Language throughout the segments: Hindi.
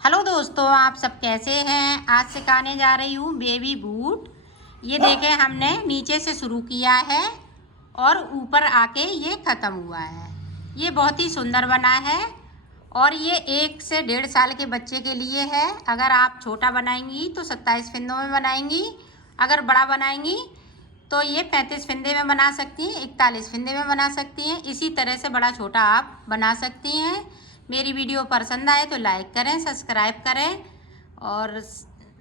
हेलो दोस्तों, आप सब कैसे हैं। आज सिखाने जा रही हूँ बेबी बूट। ये देखें, हमने नीचे से शुरू किया है और ऊपर आके ये ख़त्म हुआ है। ये बहुत ही सुंदर बना है और ये 1 से 1.5 साल के बच्चे के लिए है। अगर आप छोटा बनाएंगी तो 27 फिंदों में बनाएंगी, अगर बड़ा बनाएंगी तो ये 35 फिंदे में बना सकती हैं, 41 फिंदे में बना सकती हैं। इसी तरह से बड़ा छोटा आप बना सकती हैं। मेरी वीडियो पसंद आए तो लाइक करें, सब्सक्राइब करें और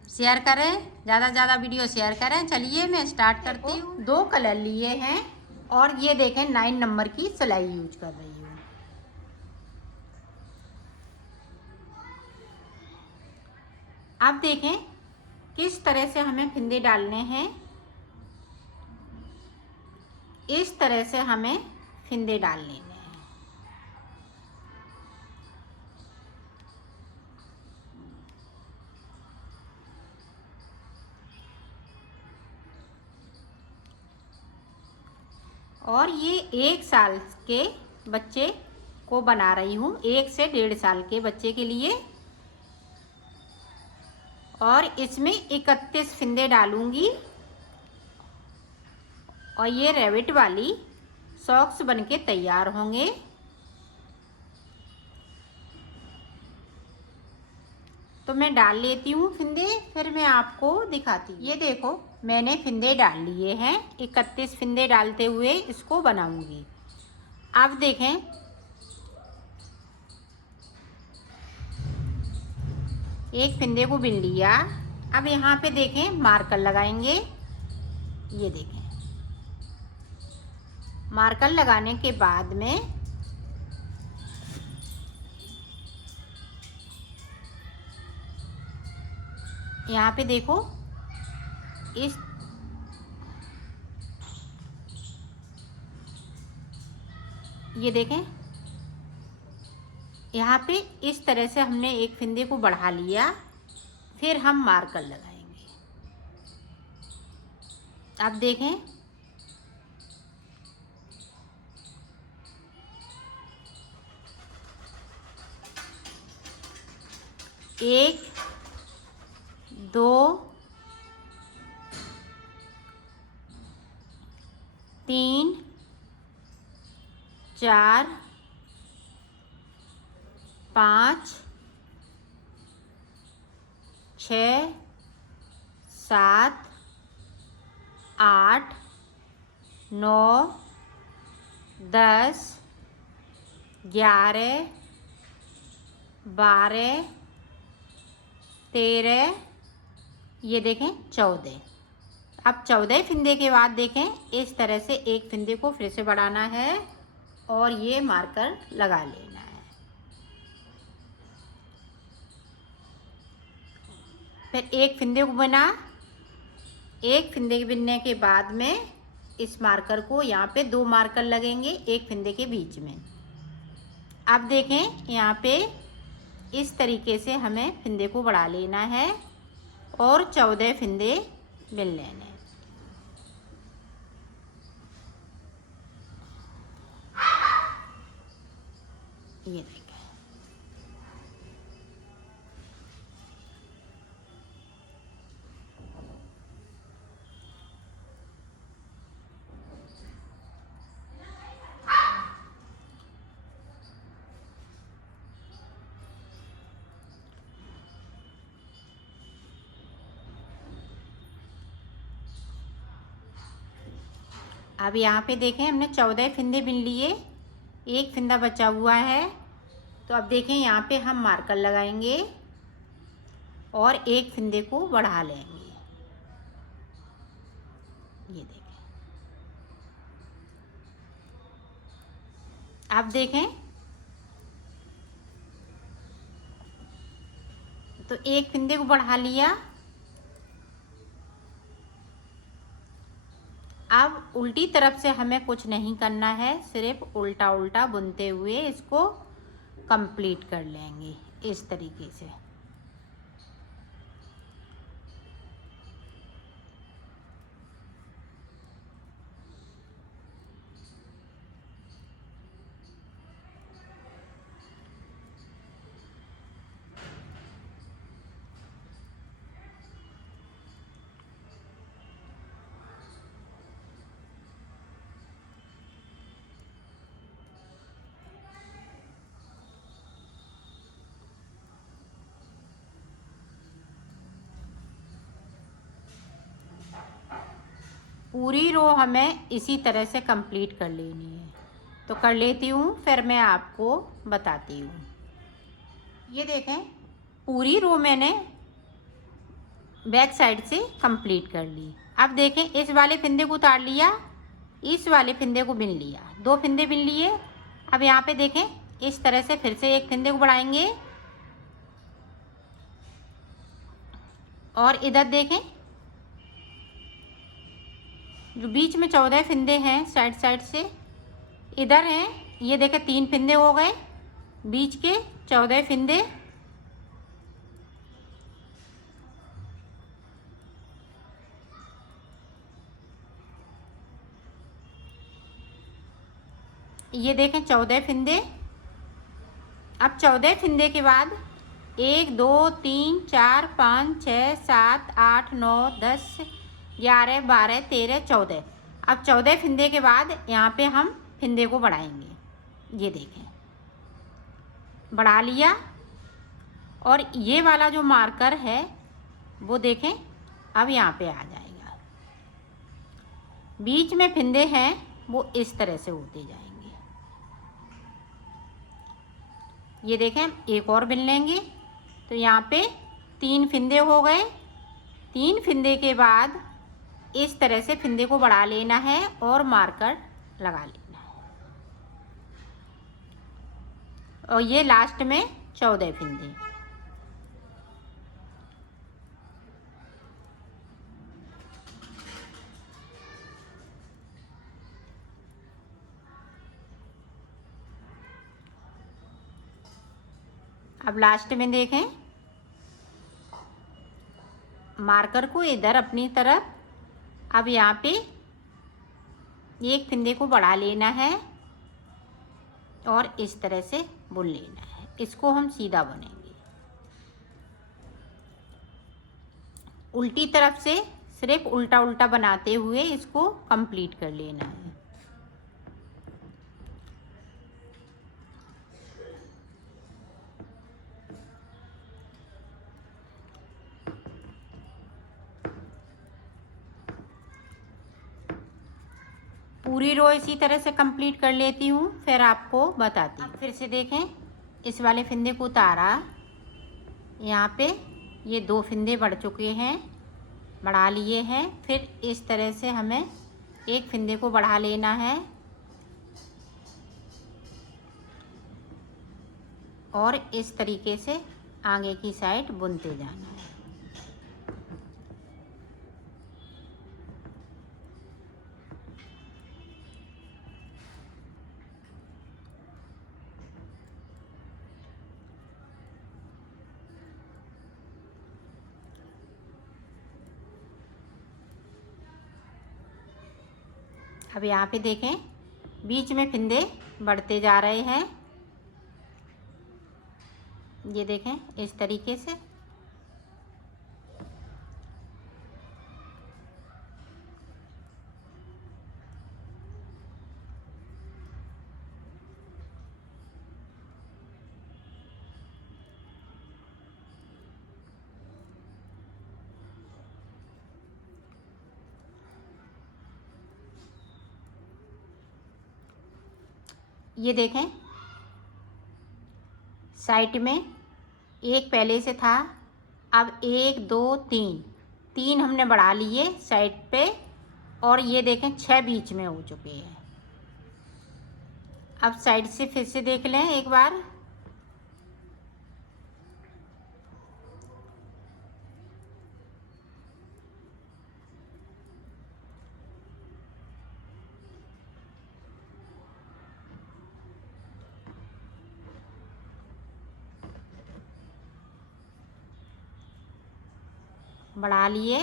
शेयर करें। ज़्यादा से ज़्यादा वीडियो शेयर करें। चलिए मैं स्टार्ट करती हूँ। 2 कलर लिए हैं और ये देखें 9 नंबर की सिलाई यूज कर रही हूँ। अब देखें किस तरह से हमें फिंदे डालने हैं। इस तरह से हमें फिंदे डाल लेने हैं। और ये 1 साल के बच्चे को बना रही हूँ, 1 से 1.5 साल के बच्चे के लिए। और इसमें 31 फिंदे डालूंगी और ये रैबिट वाली सॉक्स बनके तैयार होंगे। तो मैं डाल लेती हूँ फिंदे, फिर मैं आपको दिखाती हूँ। ये देखो मैंने फिंदे डाल लिए हैं। 31 फिंदे डालते हुए इसको बनाऊंगी। अब देखें एक फिंदे को बिन लिया। अब यहाँ पे देखें मार्कर लगाएंगे। ये देखें मार्कर लगाने के बाद में यहाँ पे देखो इस ये देखें यहाँ पे इस तरह से हमने एक फिंदे को बढ़ा लिया, फिर हम मार्कर लगाएंगे। अब देखें एक, दो, तीन, 4, 5, 6, 7, 8, 9, 10, 11, 12, 13, ये देखें 14। अब 14 फिंदे के बाद देखें इस तरह से एक फिंदे को फिर से बढ़ाना है और ये मार्कर लगा लेना है। फिर एक फिंदे को बिना, एक फिंदे के बिनने के बाद में इस मार्कर को यहाँ पे 2 मार्कर लगेंगे एक फिंदे के बीच में। अब देखें यहाँ पे इस तरीके से हमें फिंदे को बढ़ा लेना है और 14 फिंदे बिन लेने हैं। ये देखें अब यहाँ पे देखें हमने 14 फिंदे बिन लिए, एक फिंदा बचा हुआ है। तो अब देखें यहाँ पे हम मार्कर लगाएंगे और एक फिंदे को बढ़ा लेंगे। ये देखें अब देखें तो एक फिंदे को बढ़ा लिया। अब उल्टी तरफ से हमें कुछ नहीं करना है, सिर्फ उल्टा उल्टा बुनते हुए इसको कंप्लीट कर लेंगे इस तरीके से। पूरी रो हमें इसी तरह से कंप्लीट कर लेनी है। तो कर लेती हूँ, फिर मैं आपको बताती हूँ। ये देखें, पूरी रो मैंने बैक साइड से कंप्लीट कर ली। अब देखें, इस वाले फिंदे को उतार लिया, इस वाले फिंदे को बिन लिया, 2 फिंदे बिन लिए। अब यहाँ पे देखें, इस तरह से फिर से एक फिंदे को बढ़ाएंगे और इधर देखें, जो बीच में 14 फिंदे हैं साइड साइड से इधर हैं, ये देखें 3 फिंदे हो गए, बीच के 14 फिंदे। ये देखें 14 फिंदे। अब 14 फिंदे के बाद 1 2 3 4 5 6 7 8 9 10 11 12 13 14। अब 14 फिंदे के बाद यहाँ पे हम फिंदे को बढ़ाएंगे। ये देखें, बढ़ा लिया और ये वाला जो मार्कर है वो देखें अब यहाँ पे आ जाएगा। बीच में फिंदे हैं वो इस तरह से होते जाएंगे। ये देखें, एक और बिन लेंगे तो यहाँ पे 3 फिंदे हो गए। 3 फिंदे के बाद इस तरह से फिंदे को बढ़ा लेना है और मार्कर लगा लेना है। और ये लास्ट में 14 फिंदे। अब लास्ट में देखें, मार्कर को इधर अपनी तरफ, अब यहाँ पे एक फिंदे को बढ़ा लेना है और इस तरह से बुन लेना है। इसको हम सीधा बुनेंगे। उल्टी तरफ से सिर्फ उल्टा उल्टा बनाते हुए इसको कंप्लीट कर लेना है। पूरी रो इसी तरह से कंप्लीट कर लेती हूँ, फिर आपको बताती हूँ। फिर से देखें, इस वाले फिंदे को उतारा, यहाँ पे ये 2 फिंदे बढ़ चुके हैं, बढ़ा लिए हैं। फिर इस तरह से हमें एक फिंदे को बढ़ा लेना है और इस तरीके से आगे की साइड बुनते जाना है। अब यहाँ पे देखें, बीच में फिंदे बढ़ते जा रहे हैं। ये देखें इस तरीके से। ये देखें, साइड में एक पहले से था, अब 1 2 3 हमने बढ़ा लिए साइड पे और ये देखें 6 बीच में हो चुके हैं। अब साइड से फिर से देख लें एक बार। बढ़ा लिए।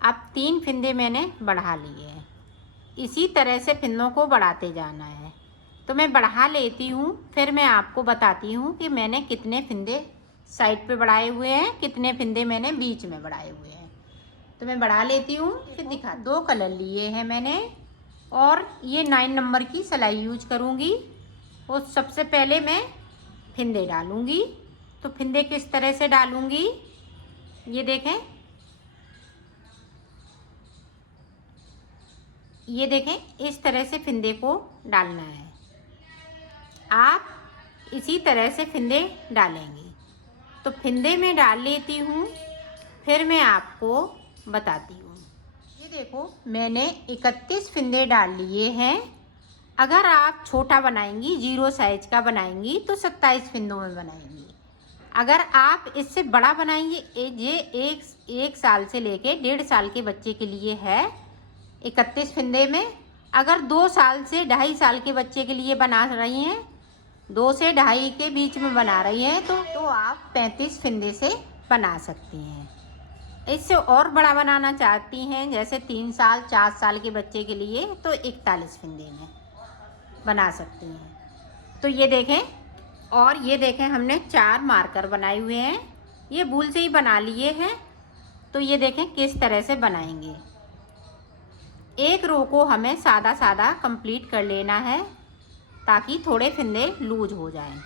अब 3 फिंदे मैंने बढ़ा लिए हैं। इसी तरह से फिंदों को बढ़ाते जाना है। तो मैं बढ़ा लेती हूँ, फिर मैं आपको बताती हूँ कि मैंने कितने फिंदे साइड पे बढ़ाए हुए हैं, कितने फिंदे मैंने बीच में बढ़ाए हुए हैं। तो मैं बढ़ा लेती हूँ, फिर दिखा। 2 कलर लिए हैं मैंने और ये 9 नंबर की सिलाई यूज करूँगी। और सबसे पहले मैं फिंदे डालूँगी। तो फिंदे किस तरह से डालूँगी, ये देखें। ये देखें इस तरह से फिंदे को डालना है। आप इसी तरह से फिंदे डालेंगे। तो फिंदे में डाल लेती हूँ, फिर मैं आपको बताती हूँ। ये देखो मैंने 31 फिंदे डाल लिए हैं। अगर आप छोटा बनाएंगी, 0 साइज का बनाएंगी तो 27 फिंदों में बनाएंगी। अगर आप इससे बड़ा बनाएंगी, ये एक साल से लेके 1.5 साल के बच्चे के लिए है 31 फिंदे में। अगर 2 साल से 2.5 साल के बच्चे के लिए बना रही हैं, 2 से 2.5 के बीच में बना रही हैं, तो आप 35 फिंदे से बना सकती हैं। इससे और बड़ा बनाना चाहती हैं, जैसे 3 साल 4 साल के बच्चे के लिए, तो 41 फिंदे में बना सकती हैं। तो ये देखें, और ये देखें हमने 4 मार्कर बनाए हुए हैं। ये भूल से ही बना लिए हैं। तो ये देखें किस तरह से बनाएंगे। एक रो को हमें सादा सादा कंप्लीट कर लेना है ताकि थोड़े फिंदे लूज हो जाएं।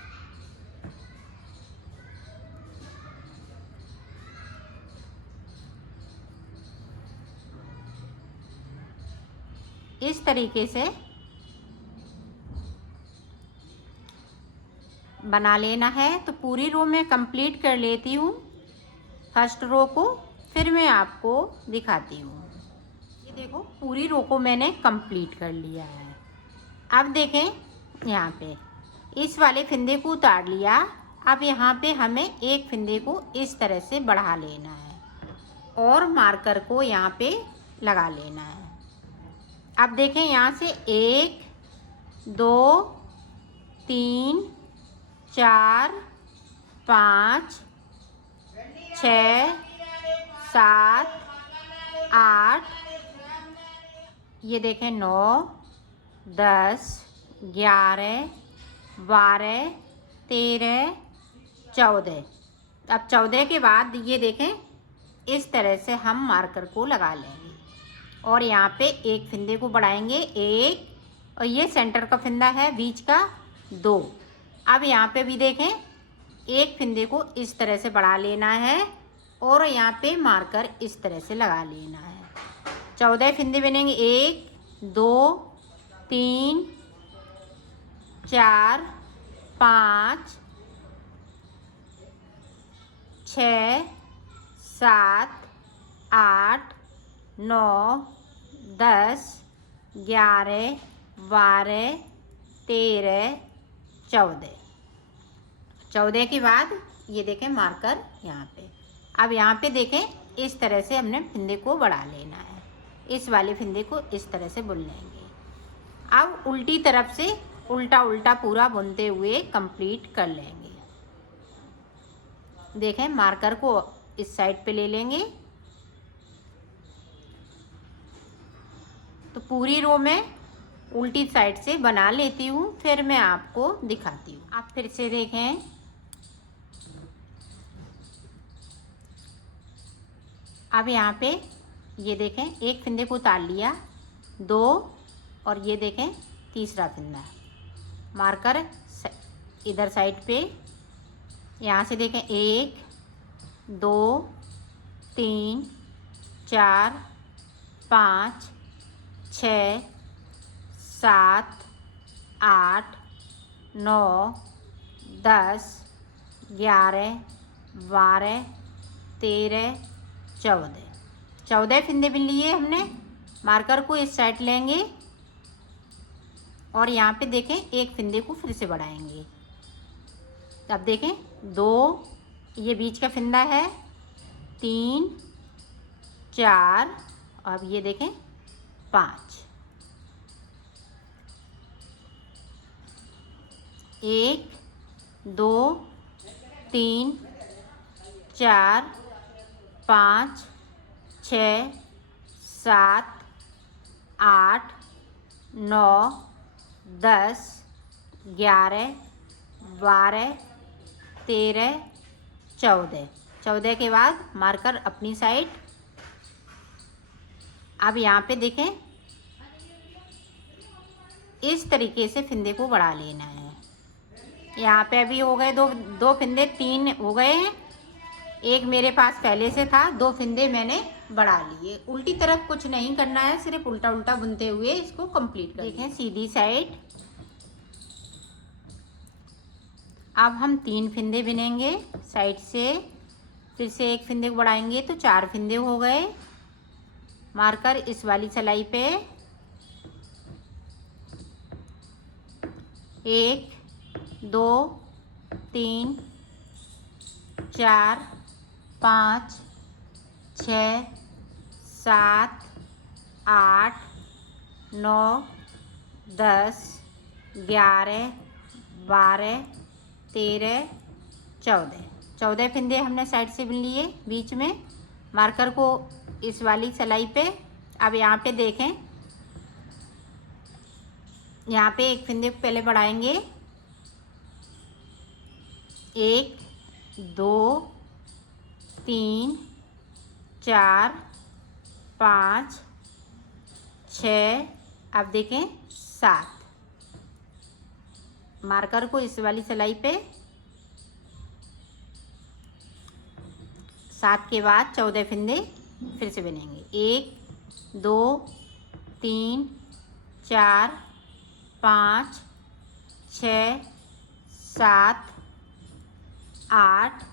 इस तरीके से बना लेना है। तो पूरी रो में कंप्लीट कर लेती हूँ फर्स्ट रो को, फिर मैं आपको दिखाती हूँ। ये देखो पूरी रो को मैंने कंप्लीट कर लिया है। अब देखें यहाँ पे इस वाले फिंदे को उतार लिया। अब यहाँ पे हमें एक फिंदे को इस तरह से बढ़ा लेना है और मार्कर को यहाँ पे लगा लेना है। अब देखें यहाँ से 1 2 3 4 5 6 7 8, ये देखें 9 10 11 12 13 14। अब 14 के बाद ये देखें इस तरह से हम मार्कर को लगा लेंगे और यहाँ पे एक फिंदे को बढ़ाएंगे 1, और ये सेंटर का फिंदा है, बीच का 2। अब यहाँ पे भी देखें एक फिंदे को इस तरह से बढ़ा लेना है और यहाँ पे मार्कर इस तरह से लगा लेना है। 14 फिंदे बनेंगे, 1 2 3 4 5 6 7 8 9 10 11 12 13 14। 14 के बाद ये देखें मार्कर यहाँ पे। अब यहाँ पे देखें इस तरह से हमने फिंदे को बढ़ा लेना है। इस वाले फिंदे को इस तरह से बुन लेंगे। अब उल्टी तरफ से उल्टा उल्टा पूरा बुनते हुए कंप्लीट कर लेंगे। देखें मार्कर को इस साइड पे ले लेंगे। तो पूरी रो में उल्टी साइड से बना लेती हूँ, फिर मैं आपको दिखाती हूँ। आप फिर से देखें, अब यहाँ पे ये देखें एक फिंदे को उतार लिया, 2, और ये देखें तीसरा फिंदा। मार्कर इधर साइड पे, यहाँ से देखें 1 2 3 4 5 6 7 8 9 10 11 12 13 14। 14 फिंदे बिन लिए हमने। मार्कर को इस साइड लेंगे और यहाँ पे देखें एक फिंदे को फिर से बढ़ाएंगे। अब देखें 2, ये बीच का फिंदा है, 3 4, अब ये देखें 5। 1 2 3 4 5 6 7 8 9 10 11 12 13 14। 14 के बाद मार्कर अपनी साइड। अब यहाँ पे देखें इस तरीके से फिंदे को बढ़ा लेना है। यहाँ पे अभी हो गए दो फिंदे, 3 हो गए हैं। एक मेरे पास पहले से था, 2 फंदे मैंने बढ़ा लिए। उल्टी तरफ कुछ नहीं करना है, सिर्फ उल्टा उल्टा बुनते हुए इसको कंप्लीट कर देखें। सीधी साइड अब हम 3 फंदे बुनेंगे साइड से, फिर से 1 फंदे को बढ़ाएंगे तो 4 फंदे हो गए। मार्कर इस वाली सिलाई पे 1 2 3 4 5 6 7 8 9 10 11 12 13 14 फंदे हमने साइड से बुन लिए बीच में। मार्कर को इस वाली सिलाई पे, अब यहाँ पे देखें, यहाँ पे 1 फंदे को पहले बढ़ाएंगे। 1 2 3 4 5 6, अब देखें 7। मार्कर को इस वाली सिलाई पे 7 के बाद 14 फंदे फिर से बुनेंगे। 1 2 3 4 5 6 7 8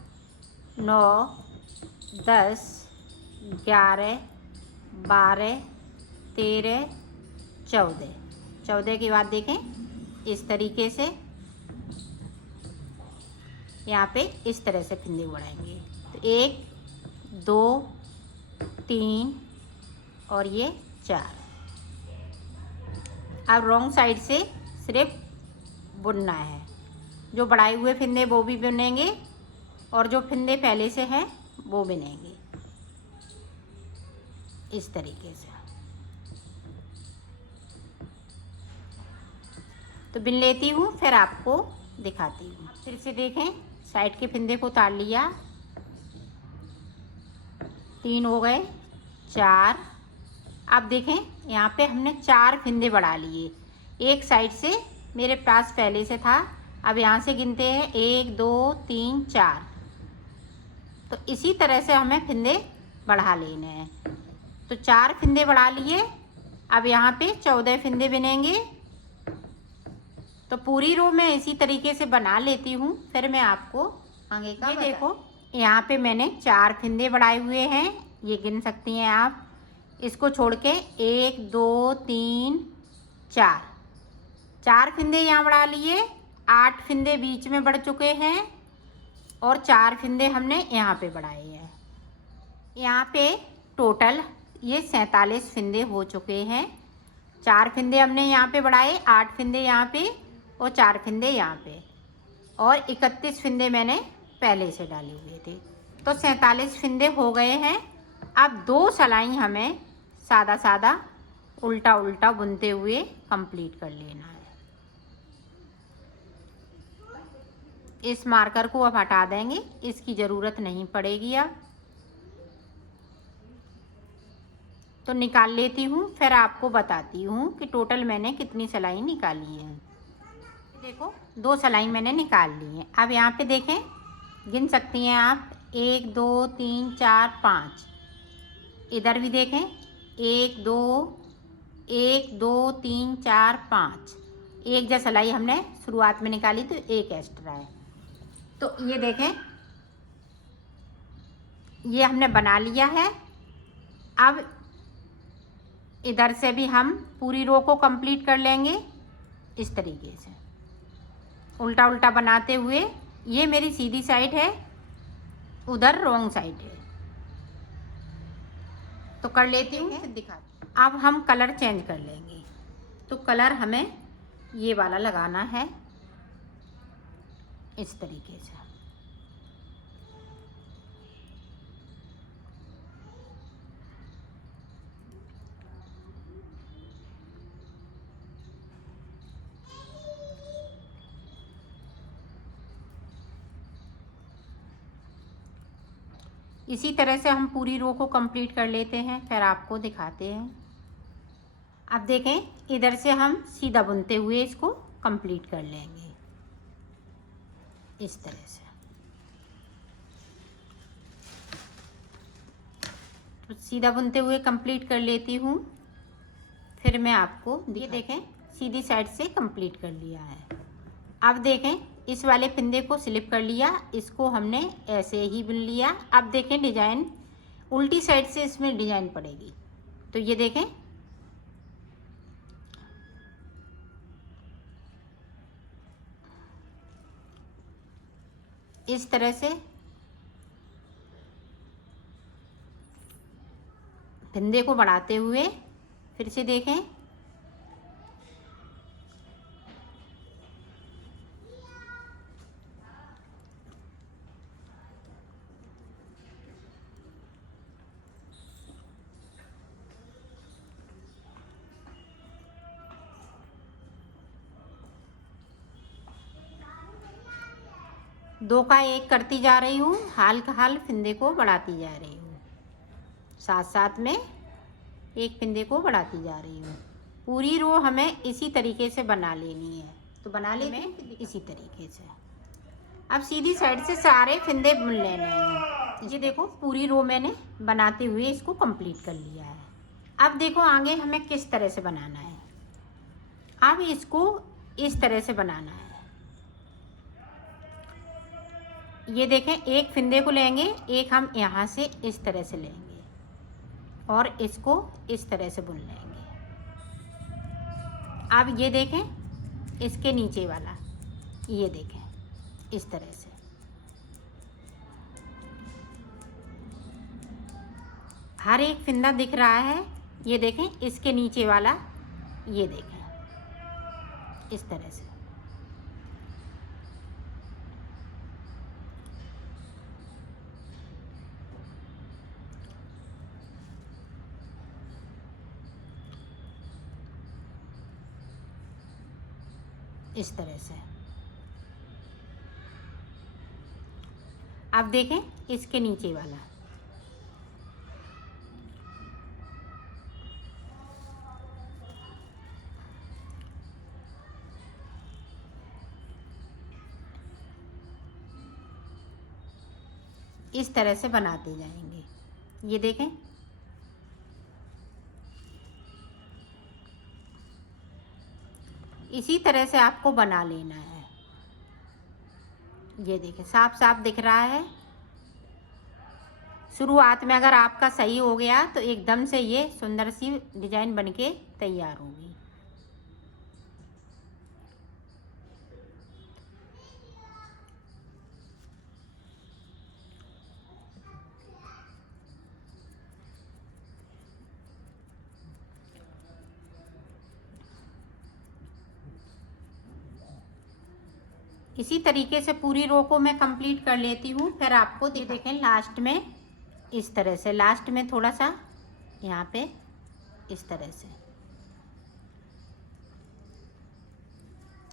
9 10 11 12 13 14 के बाद देखें इस तरीके से यहाँ पे इस तरह से फंदे बढ़ाएंगे। तो 1 2 3 और ये 4। अब रॉन्ग साइड से सिर्फ बुनना है। जो बढ़ाए हुए फंदे वो भी बुनेंगे और जो फंदे पहले से हैं वो बुनेंगे इस तरीके से। तो बुन लेती हूँ फिर आपको दिखाती हूँ। फिर से देखें, साइड के फंदे को उतार लिया, 3 हो गए, 4। अब देखें यहाँ पे हमने 4 फंदे बढ़ा लिए। एक साइड से मेरे पास पहले से था, अब यहाँ से गिनते हैं 1 2 3 4। तो इसी तरह से हमें फंदे बढ़ा लेने हैं। तो 4 फंदे बढ़ा लिए, अब यहाँ पे 14 फंदे बुनेंगे। तो पूरी रो में इसी तरीके से बना लेती हूँ, फिर मैं आपको आगे का देखो। यहाँ पे मैंने 4 फंदे बढ़ाए हुए हैं, ये गिन सकती हैं आप। इसको छोड़ के 1 2 3 4 फंदे यहाँ बढ़ा लिए। 8 फंदे बीच में बढ़ चुके हैं और 4 फंदे हमने यहाँ पे बढ़ाए हैं। यहाँ पे टोटल ये 47 फंदे हो चुके हैं। 4 फंदे हमने यहाँ पे बढ़ाए, 8 फंदे यहाँ पे और 4 फंदे यहाँ पे, और 31 फंदे मैंने पहले से डाले हुए थे। तो 47 फंदे हो गए हैं। अब 2 सिलाई हमें सादा सादा उल्टा उल्टा बुनते हुए कंप्लीट कर लेना है। इस मार्कर को अब हटा देंगे, इसकी ज़रूरत नहीं पड़ेगी अब। तो निकाल लेती हूँ, फिर आपको बताती हूँ कि टोटल मैंने कितनी सिलाई निकाली है। देखो 2 सिलाई मैंने निकाल ली है। अब यहाँ पे देखें, गिन सकती हैं आप, 1 2 3 4 5। इधर भी देखें, 1 2 3 4 5। एक जैसी सिलाई हमने शुरुआत में निकाली तो एक एक्स्ट्रा है। तो ये देखें, ये हमने बना लिया है। अब इधर से भी हम पूरी रो को कंप्लीट कर लेंगे इस तरीके से, उल्टा उल्टा बनाते हुए। ये मेरी सीधी साइड है, उधर रॉन्ग साइड है। तो कर लेती हूँ, फिर दिखाती। अब हम कलर चेंज कर लेंगे। तो कलर हमें ये वाला लगाना है इस तरीके से। इसी तरह से हम पूरी रो को कंप्लीट कर लेते हैं, फिर आपको दिखाते हैं। अब देखें, इधर से हम सीधा बुनते हुए इसको कंप्लीट कर लेंगे इस तरह से। तो सीधा बुनते हुए कंप्लीट कर लेती हूँ, फिर मैं आपको ये देखें सीधी साइड से कंप्लीट कर लिया है। अब देखें इस वाले फंदे को स्लिप कर लिया, इसको हमने ऐसे ही बुन लिया। अब देखें डिजाइन उल्टी साइड से इसमें डिजाइन पड़ेगी, तो ये देखें इस तरह से फंदे को बढ़ाते हुए फिर से देखें दो का एक करती जा रही हूँ, हाल का हाल फंदे को बढ़ाती जा रही हूँ, साथ साथ में एक फंदे को बढ़ाती जा रही हूँ। पूरी रो हमें इसी तरीके से बना लेनी है, तो बना ले में इसी तरीके से। अब सीधी साइड से सारे फंदे बुन लेने हैं। ये देखो पूरी रो मैंने बनाते हुए इसको कंप्लीट कर लिया है। अब देखो आगे हमें किस तरह से बनाना है। अब इसको इस तरह से बनाना है। ये देखें एक फंदे को लेंगे, एक हम यहाँ से इस तरह से लेंगे और इसको इस तरह से बुन लेंगे। अब ये देखें इसके नीचे वाला, ये देखें इस तरह से। हर एक फंदा दिख रहा है, ये देखें इसके नीचे वाला, ये देखें इस तरह से। इस तरह से। अब देखें इसके नीचे वाला, इस तरह से बनाते जाएंगे। ये देखें इसी तरह से आपको बना लेना है। ये देखें साफ साफ दिख रहा है। शुरुआत में अगर आपका सही हो गया तो एकदम से ये सुंदर सी डिजाइन बनके तैयार होगी। इसी तरीके से पूरी रो को मैं कंप्लीट कर लेती हूँ। फिर आपको देखें लास्ट में इस तरह से, लास्ट में थोड़ा सा यहाँ पे इस तरह से।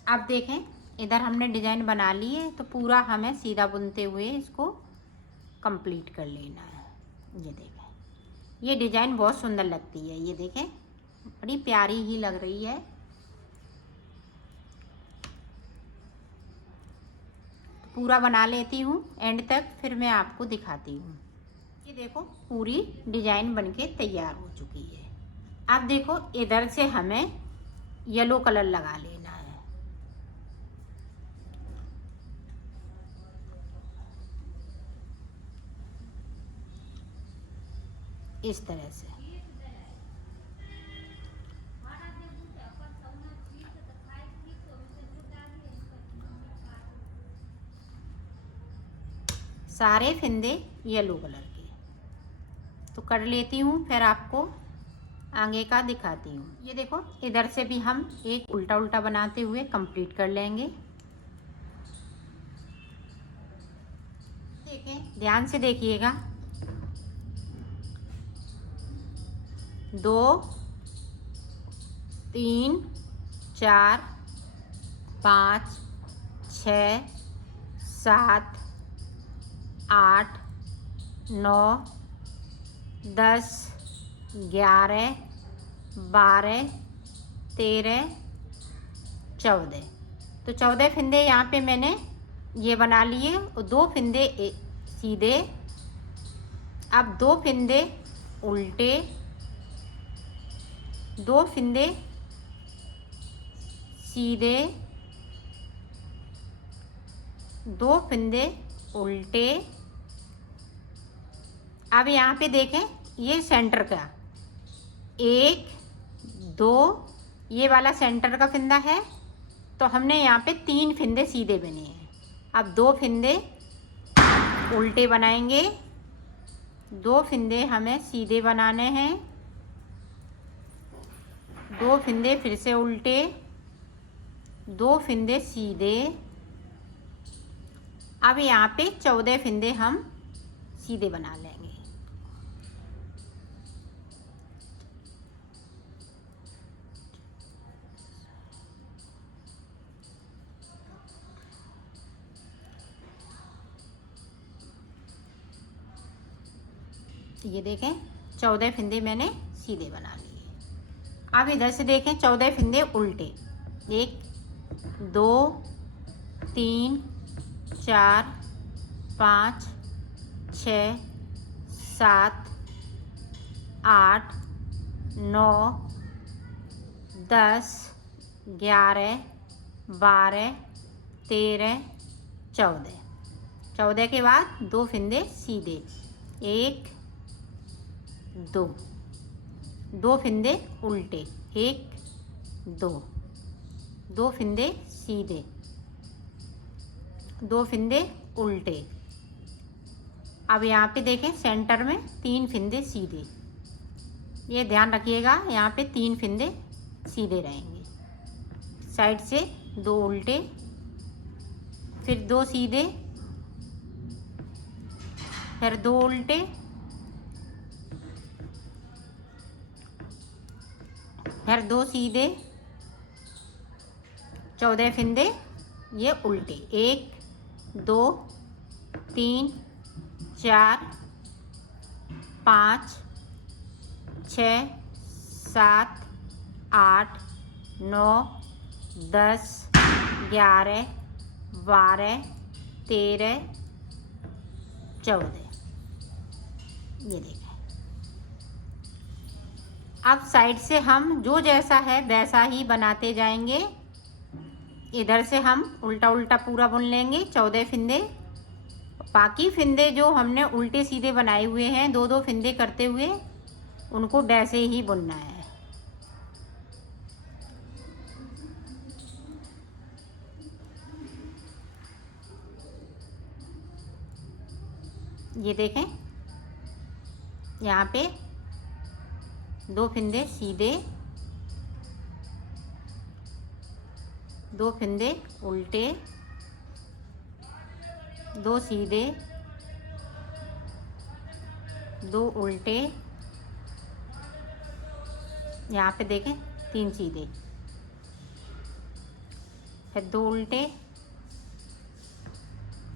अब देखें इधर हमने डिजाइन बना ली है, तो पूरा हमें सीधा बुनते हुए इसको कंप्लीट कर लेना है। ये देखें ये डिजाइन बहुत सुंदर लगती है। ये देखें बड़ी प्यारी ही लग रही है। पूरा बना लेती हूँ एंड तक, फिर मैं आपको दिखाती हूँ। ये देखो पूरी डिजाइन बनके तैयार हो चुकी है। अब देखो इधर से हमें येलो कलर लगा लेना है। इस तरह से सारे फंदे येलो कलर के तो कर लेती हूँ, फिर आपको आगे का दिखाती हूँ। ये देखो इधर से भी हम एक उल्टा उल्टा बनाते हुए कंप्लीट कर लेंगे। देखें ध्यान से देखिएगा, 2 3 4 5 6 7 8 9 10 11 12 13 14। तो 14 फंदे यहाँ पे मैंने ये बना लिए और 2 फंदे सीधे। अब 2 फंदे उल्टे, 2 फंदे सीधे, 2 फंदे उल्टे। अब यहाँ पे देखें ये सेंटर का 1 2 ये वाला सेंटर का फंदा है, तो हमने यहाँ पे 3 फंदे सीधे बने हैं। अब 2 फंदे उल्टे बनाएंगे, 2 फंदे हमें सीधे बनाने हैं, 2 फंदे फिर से उल्टे, 2 फंदे सीधे। अब यहाँ पे 14 फंदे हम सीधे बना लेंगे। ये देखें 14 फंदे मैंने सीधे बना लिए। अब इधर से देखें 14 फंदे उल्टे, 1 2 3 4 5 6 7 8 9 10 11 12 13 14। 14 के बाद 2 फंदे सीधे, 1 2 फंदे उल्टे, 1 2 फंदे सीधे, 2 फंदे उल्टे। अब यहाँ पे देखें सेंटर में 3 फंदे सीधे, ये ध्यान रखिएगा यहाँ पे 3 फंदे सीधे रहेंगे। साइड से 2 उल्टे, फिर 2 सीधे, फिर 2 उल्टे, फिर 2 सीधे, 14 फंदे ये उल्टे, 1 2 3 4 5 6 7 8 9 10 11 12 13 14। ये देखें। अब साइड से हम जो जैसा है वैसा ही बनाते जाएंगे। इधर से हम उल्टा उल्टा पूरा बुन लेंगे 14 फंदे। बाकी फंदे जो हमने उल्टे सीधे बनाए हुए हैं 2 फंदे करते हुए, उनको वैसे ही बुनना है। ये देखें यहाँ पे 2 फंदे सीधे, 2 फंदे उल्टे, 2 सीधे, 2 उल्टे। यहाँ पे देखें 3 सीधे, फिर 2 उल्टे।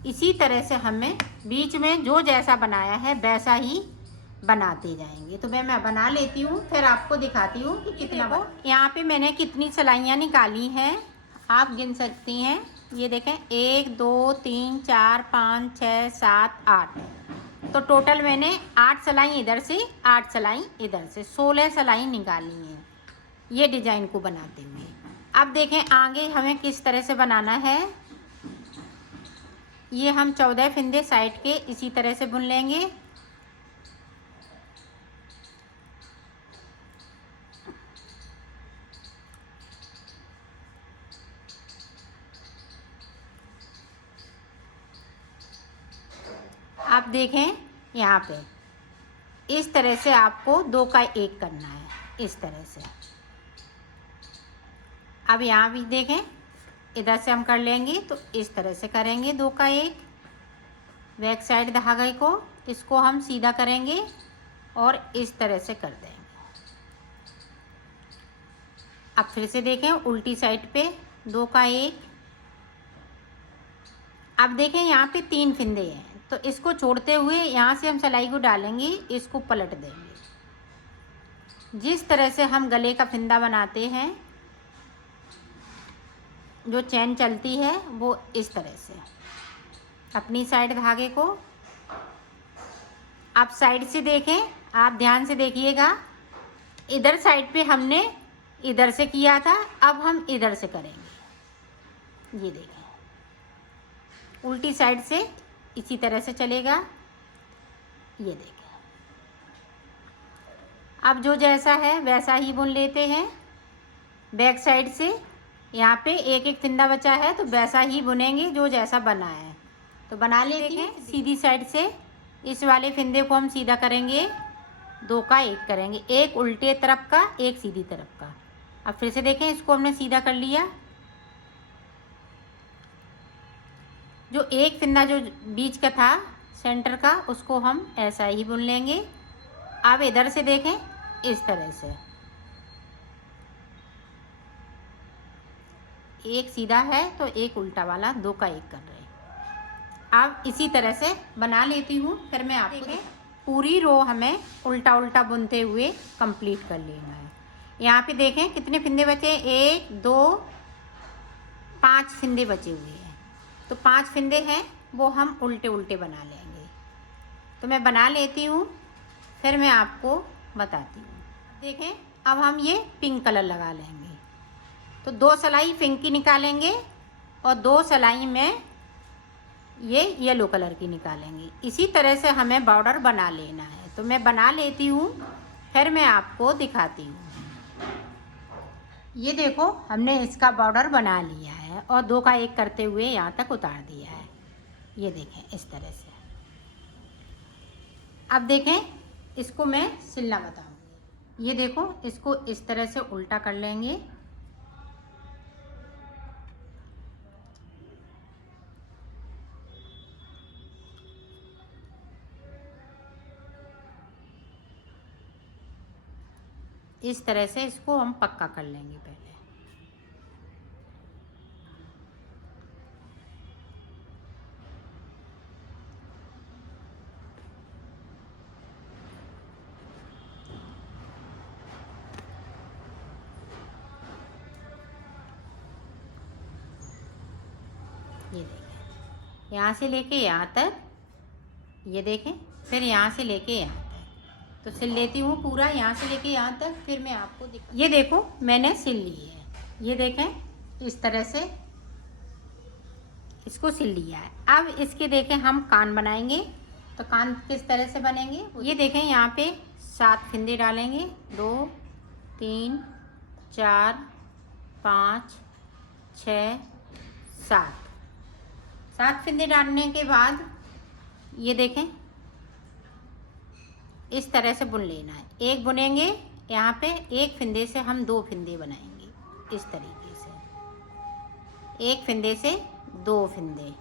इसी तरह से हमें बीच में जो जैसा बनाया है वैसा ही बनाते जाएंगे। तो मैं बना लेती हूँ, फिर आपको दिखाती हूँ कि कितना। यहाँ पे मैंने कितनी सिलाइयाँ निकाली हैं आप गिन सकती हैं। ये देखें 1 2 3 4 5 6 7 8, तो टोटल मैंने 8 सिलाई इधर से 8 सिलाई इधर से 16 सिलाई निकाली हैं ये डिजाइन को बनाते हुए। अब देखें आगे हमें किस तरह से बनाना है। ये हम 14 फंदे साइड के इसी तरह से बुन लेंगे। आप देखें यहाँ पे इस तरह से आपको 2 का 1 करना है, इस तरह से। अब यहाँ भी देखें इधर से हम कर लेंगे तो इस तरह से करेंगे 2 का 1। बैक साइड धागे को इसको हम सीधा करेंगे और इस तरह से कर देंगे। अब फिर से देखें उल्टी साइड पे 2 का 1। अब देखें यहाँ पे 3 फंदे हैं, तो इसको छोड़ते हुए यहाँ से हम सिलाई को डालेंगे, इसको पलट देंगे। जिस तरह से हम गले का फंदा बनाते हैं, जो चैन चलती है वो इस तरह से अपनी साइड धागे को। आप साइड से देखें आप ध्यान से देखिएगा, इधर साइड पे हमने इधर से किया था, अब हम इधर से करेंगे। ये देखें, उल्टी साइड से इसी तरह से चलेगा। ये देखें, अब जो जैसा है वैसा ही बुन लेते हैं। बैक साइड से यहाँ पे एक एक फिंदा बचा है तो वैसा ही बुनेंगे जो जैसा बना है। तो बना लेते हैं। सीधी साइड से इस वाले फिंदे को हम सीधा करेंगे, 2 का 1 करेंगे, एक उल्टे तरफ का, एक सीधी तरफ का। अब फिर से देखें, इसको हमने सीधा कर लिया। जो एक फिंदा जो बीच का था सेंटर का, उसको हम ऐसा ही बुन लेंगे। अब इधर से देखें, इस तरह से एक सीधा है तो एक उल्टा वाला, 2 का 1 कर रहे हैं। अब इसी तरह से बना लेती हूँ, फिर मैं आपको पूरी रो हमें उल्टा उल्टा बुनते हुए कंप्लीट कर लेना है। यहाँ पे देखें कितने फिंदे बचे, 1 2 5 फिंदे बचे हुए हैं। तो 5 फिंदे हैं वो हम उल्टे उल्टे बना लेंगे। तो मैं बना लेती हूँ, फिर मैं आपको बताती हूँ। देखें, अब हम ये पिंक कलर लगा लेंगे। तो 2 सिलाई पिंक की निकालेंगे और 2 सिलाई में ये येलो कलर की निकालेंगे। इसी तरह से हमें बॉर्डर बना लेना है। तो मैं बना लेती हूँ, फिर मैं आपको दिखाती हूँ। ये देखो, हमने इसका बॉर्डर बना लिया है और 2 का 1 करते हुए यहाँ तक उतार दिया है। ये देखें, इस तरह से। अब देखें, इसको मैं सिलना बताऊँगी। ये देखो, इसको इस तरह से उल्टा कर लेंगे। इस तरह से इसको हम पक्का कर लेंगे पहले। ये देखें, यहाँ से लेके यहाँ तक, ये देखें, फिर यहाँ से लेके यहाँ तक। तो सिल लेती हूँ पूरा, यहाँ से लेके यहाँ तक, फिर मैं आपको ये देखो, मैंने सिल ली है। ये देखें, इस तरह से इसको सिल लिया है। अब इसके देखें हम कान बनाएंगे। तो कान किस तरह से बनेंगे, ये देखें, यहाँ पे 7 फिंदे डालेंगे, 2 3 4 5 6 7 फिंदे डालने के बाद ये देखें, इस तरह से बुन लेना है। एक बुनेंगे, यहाँ पे एक फिंदे से हम 2 फिंदे बनाएंगे। इस तरीके से एक फिंदे से 2 फिंदे।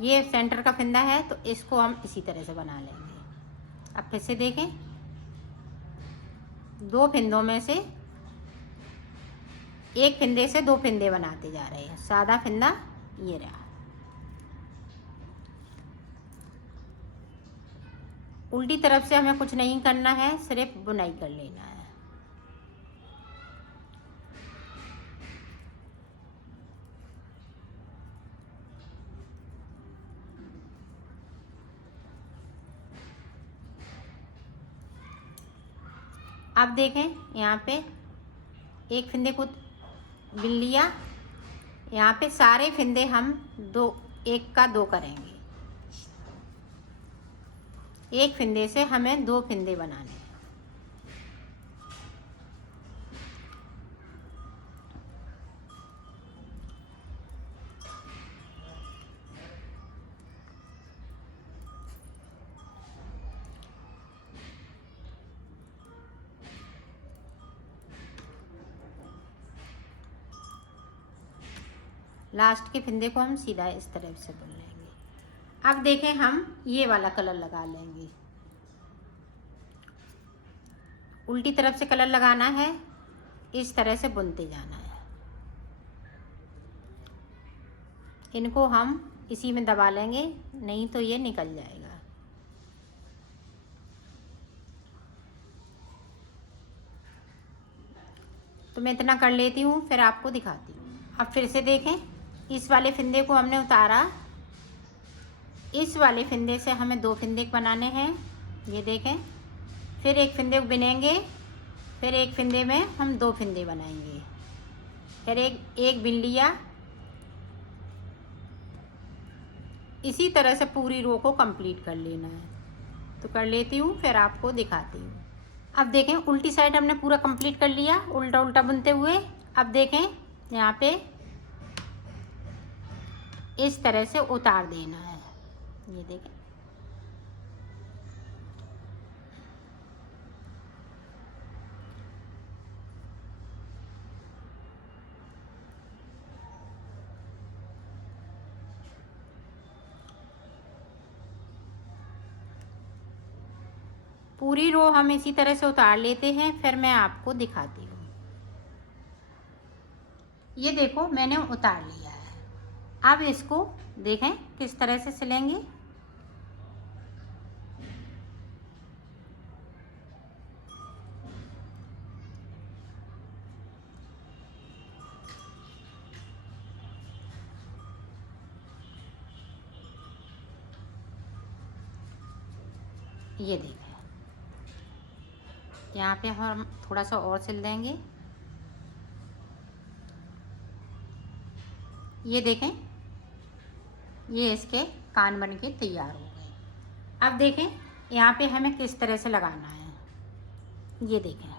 ये सेंटर का फिंदा है तो इसको हम इसी तरह से बना लेंगे। अब फिर से देखें, 2 फिंदों में से एक फिंदे से 2 फिंदे बनाते जा रहे हैं। सादा फिंदा ये रहा। उल्टी तरफ से हमें कुछ नहीं करना है, सिर्फ बुनाई कर लेना है। अब देखें, यहाँ पे एक फिंदे को बिन लिया। यहाँ पे सारे फिंदे हम 1 का 2 करेंगे। एक फिंदे से हमें 2 फिंदे बनाने हैं। लास्ट के फिंदे को हम सीधा इस तरह से बुन लेंगे। अब देखें, हम ये वाला कलर लगा लेंगे। उल्टी तरफ से कलर लगाना है, इस तरह से बुनते जाना है। इनको हम इसी में दबा लेंगे, नहीं तो ये निकल जाएगा। तो मैं इतना कर लेती हूँ, फिर आपको दिखाती हूँ। अब फिर से देखें, इस वाले फिंदे को हमने उतारा। इस वाले फिंदे से हमें 2 फिंदे बनाने हैं। ये देखें, फिर एक फंदे को बिनेंगे, फिर एक फंदे में हम 2 फंदे बनाएंगे, फिर एक बिन लिया। इसी तरह से पूरी रो को कंप्लीट कर लेना है। तो कर लेती हूँ, फिर आपको दिखाती हूँ। अब देखें उल्टी साइड हमने पूरा कंप्लीट कर लिया, उल्टा उल्टा बुनते हुए। अब देखें यहाँ पे इस तरह से उतार देना है। ये देखें, पूरी रो हम इसी तरह से उतार लेते हैं, फिर मैं आपको दिखाती हूँ। ये देखो मैंने उतार लिया है। अब इसको देखें किस तरह से सिलेंगे। ये देखें, यहाँ पे हम थोड़ा सा और सिल देंगे। ये देखें, ये इसके कान बन के तैयार हो गए। अब देखें यहाँ पे हमें किस तरह से लगाना है। ये देखें,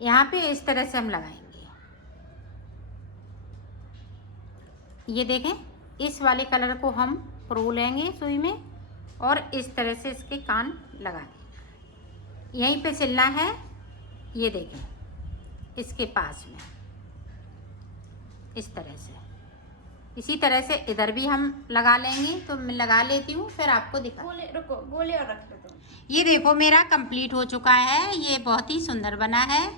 यहाँ पे इस तरह से हम लगाएंगे। ये देखें, इस वाले कलर को हम परो लेंगे सुई में और इस तरह से इसके कान लगा देंगे। यहीं पे सिलना है। ये देखें, इसके पास में इस तरह से, इसी तरह से इधर भी हम लगा लेंगे। तो मैं लगा लेती हूँ, फिर आपको दिखा। गोले और रख लेता हूँ। ये देखो मेरा कंप्लीट हो चुका है। ये बहुत ही सुंदर बना है।